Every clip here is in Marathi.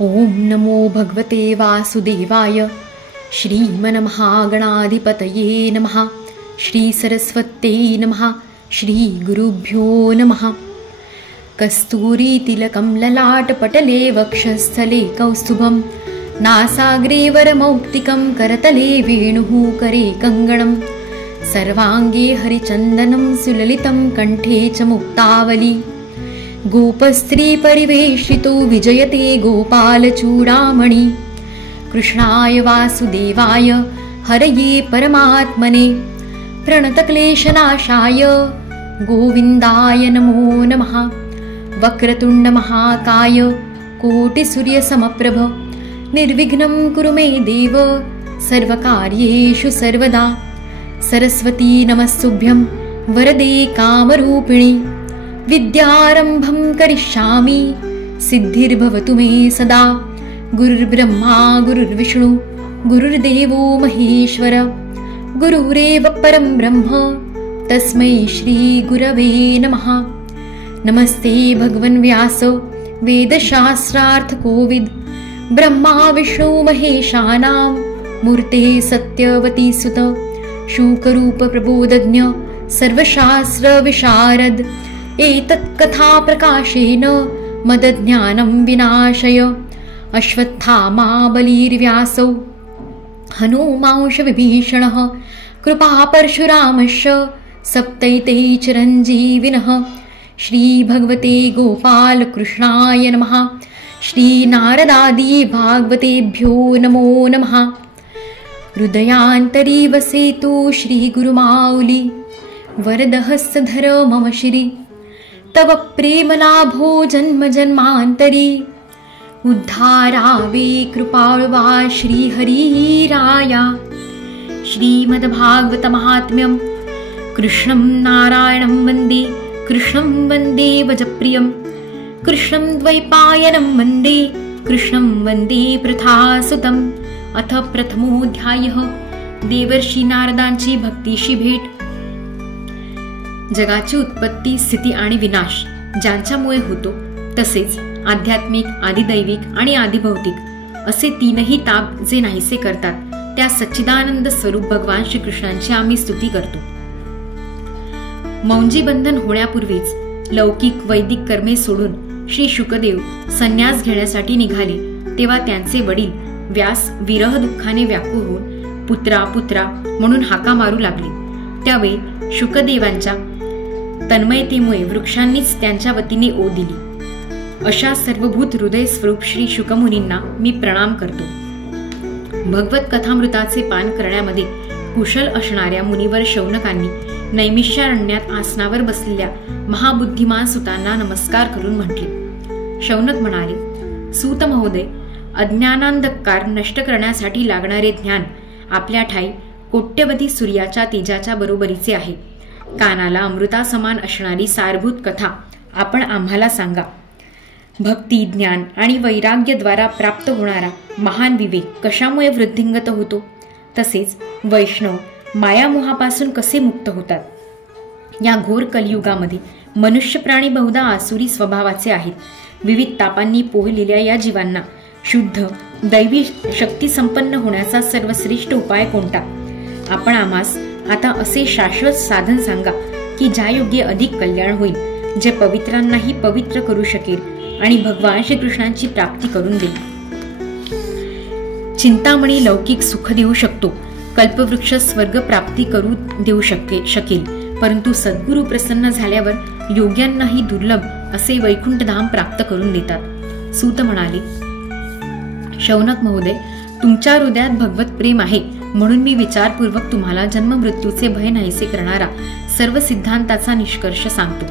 ओम नमो भगवते वासुदेवाय. श्रीमन्महागणाधिपतये नमः. श्री सरस्वत्यै नमः. श्री गुरुभ्यो नमः. कस्तूरी तिलकं ललाटपटले वक्षस्थले कौस्तुभं नासाग्रे वरमौक्तिकं करतले वेणुः करे कङ्गणं सर्वाङ्गे हरिचन्दनं सुललितं कण्ठे च मुक्तावली. गोपस्त्री परिवेशितो विजयते गोपालचूडामणि. कृष्णाय वासुदेवाय हरये परमात्मने प्रणतक्लेशनाशाय गोविन्दाय नमो नमः. वक्रतुण्डमहाकाय कोटिसूर्यसमप्रभ निर्विघ्नं कुरु मे देव सर्वकार्येषु सर्वदा. सरस्वती नमस्तुभ्यं वरदे कामरूपिणि. विद्यारम्भं करिष्यामि सिद्धिर्भवतु मे सदा. गुरुर्ब्रह्मा गुरुर्विष्णु गुरुर्देवो महेश्वर गुरुरेव परं ब्रह्म तस्मै श्री गुरवे नमः. नमस्ते भगवन् व्यास वेदशास्त्रार्थ कोविद. ब्रह्मा विष्णु महेशानां मूर्ते सत्यवती सुत. शूकरूप प्रबोधज्ञ सर्वशास्त्र विशारद. एतत्कथा प्रकाशेन मदज्ञानं विनाशय. अश्वत्थामा बलिर्व्यासौ हनूमांश विभीषणः. कृपा परशुरामश्च सप्तैते चिरञ्जीविनः. श्री भगवते गोपाल कृष्णाय नमः. श्री नारदादि भागवतेभ्यो नमो नमः. हृदयान्तरी वसेतु श्री गुरुमाऊली. वरदहस्तधर मम श्री. तव प्रेमलाभो जन्म जन्मान्तरी. उद्धारावे कृपाळवा श्रीहरिराया. श्रीमद्भागवतमाहात्म्यं. कृष्णं नारायणं वन्दे कृष्णं वन्दे वजप्रियं. कृष्णं द्वैपायनं वन्दे कृष्णं वन्दे प्रथासुतम्. अथ प्रथमोऽध्यायः. देवर्षी नारदांची भक्तीशी भेट. जगाची उत्पत्ती, स्थिती आणि विनाश ज्यांच्यामुळे होतो तसेच आध्यात्मिक, आदिदैविक आणि आदिभौतिक असे तीनही ताप जे नाहीसे करतात त्या सच्चिदानंद स्वरूप भगवान श्रीकृष्णांची आम्ही स्तुती करतो. मौंजी बंधन होण्यापूर्वीच लौकिक वैदिक कर्मे सोडून श्री शुकदेव संन्यास घेण्यासाठी निघाले तेव्हा त्यांचे वडील व्यास विरह दुःखाने व्याकुळ होऊन पुत्रा पुत्रा म्हणून हाका मारू लागले. त्यावेळी शुकदेवांच्या तन्मयतेमुळे वृक्षांनीच त्यांच्या वतीने ओढ दिली. अशा सर्वभूत हृदय स्वरूप श्री शुकमुनींना मी प्रणाम करतो. भगवत कथामृताचे पान करण्यामध्ये कुशल असणाऱ्या मुनिवर शौनकांनी नैमिषारण्यात आसनावर बसलेल्या महाबुद्धिमान सुतांना नमस्कार करून म्हटले. शौनक म्हणाले, सूत महोदय, अज्ञानांधकार नष्ट करण्यासाठी लागणारे ज्ञान आपल्या ठाई कोट्यवधी सूर्याच्या तेजाच्या बरोबरीचे आहे. कानाला अमृता समान असणारी सारभूत कथा आपण आम्हाला सांगा. भक्ती, ज्ञान आणि वैराग्यद्वारा प्राप्त होणारा महान विवेक कशामुळे वृद्धिंगत होतो, तसेच वैष्णव मायामोहापासून कसे मुक्त होतात. या घोर कलियुगामध्ये मनुष्य प्राणी बहुधा आसुरी स्वभावाचे आहेत. विविध तापांनी पोहलेल्या या जीवांना शुद्ध दैवी शक्ती संपन्न होण्याचा सर्वश्रेष्ठ उपाय कोणता? आपण आम्हास आता असे शाश्वत साधन सांगा की ज्या योग्य अधिक कल्याण होईल, जे पवित्रांनाही पवित्र करू शकेल आणि भगवान श्रीकृष्णांची प्राप्ती करून देईल. चिंतामणी लौकिक सुख देऊ शकतो, कल्पवृक्ष स्वर्ग प्राप्ती करू देऊ शकेल, परंतु सद्गुरू प्रसन्न झाल्यावर योग्यांनाही दुर्लभ असे वैकुंठधाम प्राप्त करून देतात. सूत म्हणाले, शौनक महोदय, तुमच्या हृदयात भगवत प्रेम आहे म्हणून मी विचारपूर्वक तुम्हाला जन्म मृत्यूचे भय नाहीसे करणारा सर्व सिद्धांताचा निष्कर्ष सांगतो,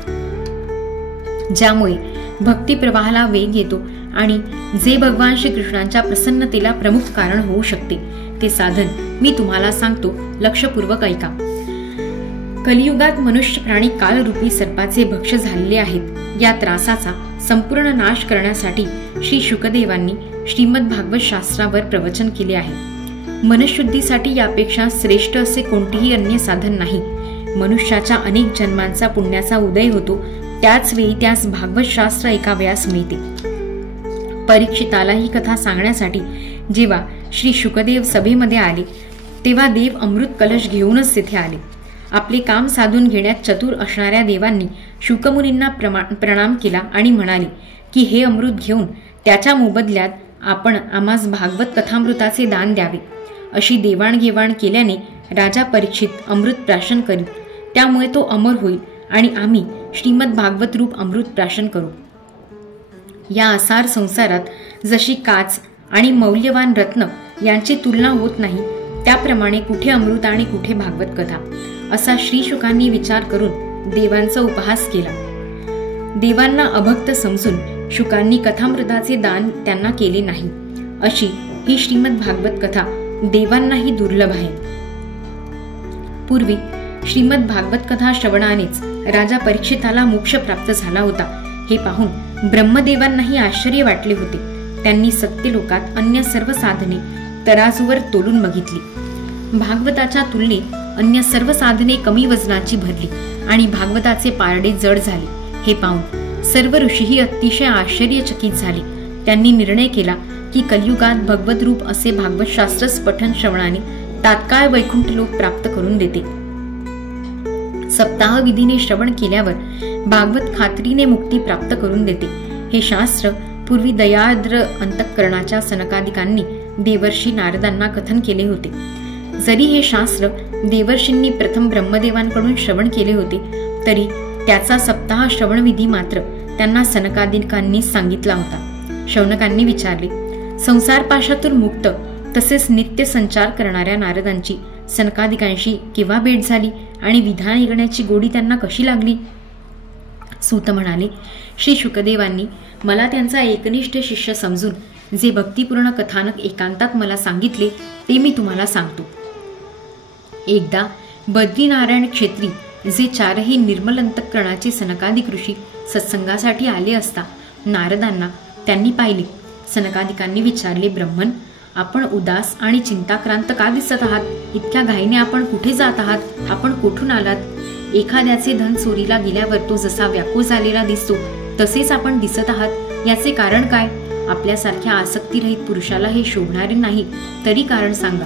ज्यामुळे भक्ती प्रवाहाला वेग येतो आणि जे भगवान श्रीकृष्णांच्या प्रसन्नतेला प्रमुख कारण होऊ शकते ते साधन मी तुम्हाला सांगतो. लक्षपूर्वक ऐका. कलियुगात मनुष्य प्राणी कालरूपी सर्पाचे भक्ष झालेले आहेत. या त्रासाचा संपूर्ण नाश करण्यासाठी श्री शुकदेवांनी श्रीमद भागवत शास्त्रावर प्रवचन केले आहे. मनशुद्धीसाठी यापेक्षा श्रेष्ठ असे कोणतेही अन्य साधन नाही. मनुष्याच्या अनेक जन्मांचा पुण्याचा उदय होतो त्याच वेळी त्यास भागवत शास्त्र ऐकावयास मिळते. परीक्षिताला ही कथा सांगण्यासाठी जेव्हा श्री शुकदेव सभेमध्ये आले तेव्हा देव अमृत कलश घेऊनच तेथे आले. आपले काम साधून घेण्यात चतुर असणाऱ्या देवांनी शुकमुनींना प्रणाम केला आणि म्हणाले की हे अमृत घेऊन त्याच्या मोबदल्यात आपण आम्हास भागवत कथामृताचे दान द्यावे. अशी देवाणघेवाण केल्याने राजा परीक्षित अमृत प्राशन करीत. त्यामुळे तो अमर होईल आणि आम्ही श्रीमद भागवत रूप अमृत प्राशन करू. या असार संसारात जशी काच आणि मौल्यवान रत्न यांची तुलना होत नाही, त्याप्रमाणे कुठे अमृत आणि कुठे भागवत कथा, असा श्री शुकांनी विचार करून देवांचा उपहास केला. देवांना अभक्त समजून शुकांनी कथामृताचे दान त्यांना केले नाही. अशी ही श्रीमद भागवत कथा देवांनाही दुर्लभ आहे. पूर्वी श्रीमद भागवत कथा श्रवणानेच राजा परीक्षिताला मोक्ष प्राप्त झाला होता. हे पाहून ब्रह्मदेवांनाही आश्चर्य वाटले होते. त्यांनी सत्यलोकात अन्य सर्व साधने तराजूवर तोलून बघितली. भागवताच्या तुलनेत अन्य सर्व साधने कमी वजनाची भरली आणि भागवताचे पारडे जड झाले. हे पाहून सर्व ऋषीही अतिशय आश्चर्यचकित झाले. त्यांनी निर्णय केला की कलियुगात भगवत रूप असे भागवत शास्त्रच पठण श्रवणाने तात्काळ वैकुंठ लोक प्राप्त करून देते. सप्ताह विधीने श्रवण केल्यावर भागवत खात्रीने मुक्ती प्राप्त करून देते. हे शास्त्र पूर्वी दयाद्र अंतःकरणाच्या सनकादिकांनी देवर्षी नारदांना कथन केले होते. जरी हे शास्त्र देवर्षींनी प्रथम ब्रह्मदेवांकडून श्रवण केले होते, तरी त्याचा सप्ताह श्रवण विधी मात्र त्यांना सनकादिकांनी सांगितला होता. शौनकांनी विचारले, संसार पाशातून मुक्त तसेच नित्य संचार करणाऱ्या नारदांची सनकादिकांशी केव्हा भेट झाली आणि विधान ऐकण्याची गोडी त्यांना कशी लागली? सूत म्हणाले, श्री शुकदेवांनी मला त्यांचा एकनिष्ठ शिष्य समजून जे भक्तिपूर्ण कथानक एकांतात मला सांगितले ते मी तुम्हाला सांगतो. एकदा बद्रीनारायण क्षेत्री जे चारही निर्मल अंतःकरणाचे सनकादिक ऋषी सत्संगासाठी आले असता नारदांना त्यांनी पाहिले. सनकादिकांनी विचारले, ब्रह्मन, आपण उदास आणि चिंताक्रांत का दिसत आहात? इतक्या घाईने आपण कुठे जात आहात? आपण कोठून आलात? एखाद्याचे धन चोरीला गेल्यावर तो जसा व्याकुळ झालेला दिसतो तसेच आपण दिसत आहात. याचे कारण काय? आपल्यासारख्या आसक्तीरहित पुरुषाला हे शोभणारे नाही, तरी कारण सांगा.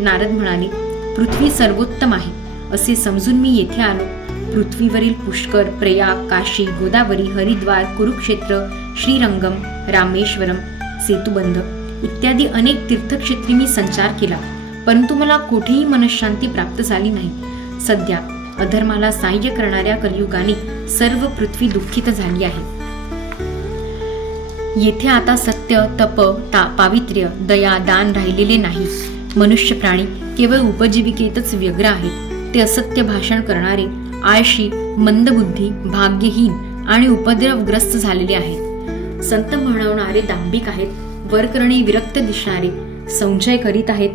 नारद म्हणाले, पृथ्वी सर्वोत्तम आहे असे समजून मी येथे आलो. पृथ्वीवरील पुष्कर, प्रयाग, काशी, गोदावरी, हरिद्वार, कुरुक्षेत्र, श्रीरंगम, रामेश्वरम, सेतुबंध इत्यादी अनेक तीर्थक्षेत्री मी संचार केला, परंतु मला कुठेही मनःशांती प्राप्त झाली नाही. सध्या अधर्माला सहाय्य करणाऱ्या कलियुगाने सर्व पृथ्वी दुःखित झाली आहे. येथे आता सत्य, तप, पावित्र्य, दया, दान राहिलेले नाही. मनुष्य प्राणी केवळ उपजीविकेतच व्यग्र आहेत. ते असत्य भाषण करणारे, आळशी, मंदबुद्धी, भाग्यहीन आणि उपद्रवग्रस्त झालेले आहेत. संत म्हणवणारे दांभिक आहेत. वर करणे विरक्त दिसणारे, संशय करीत आहेत.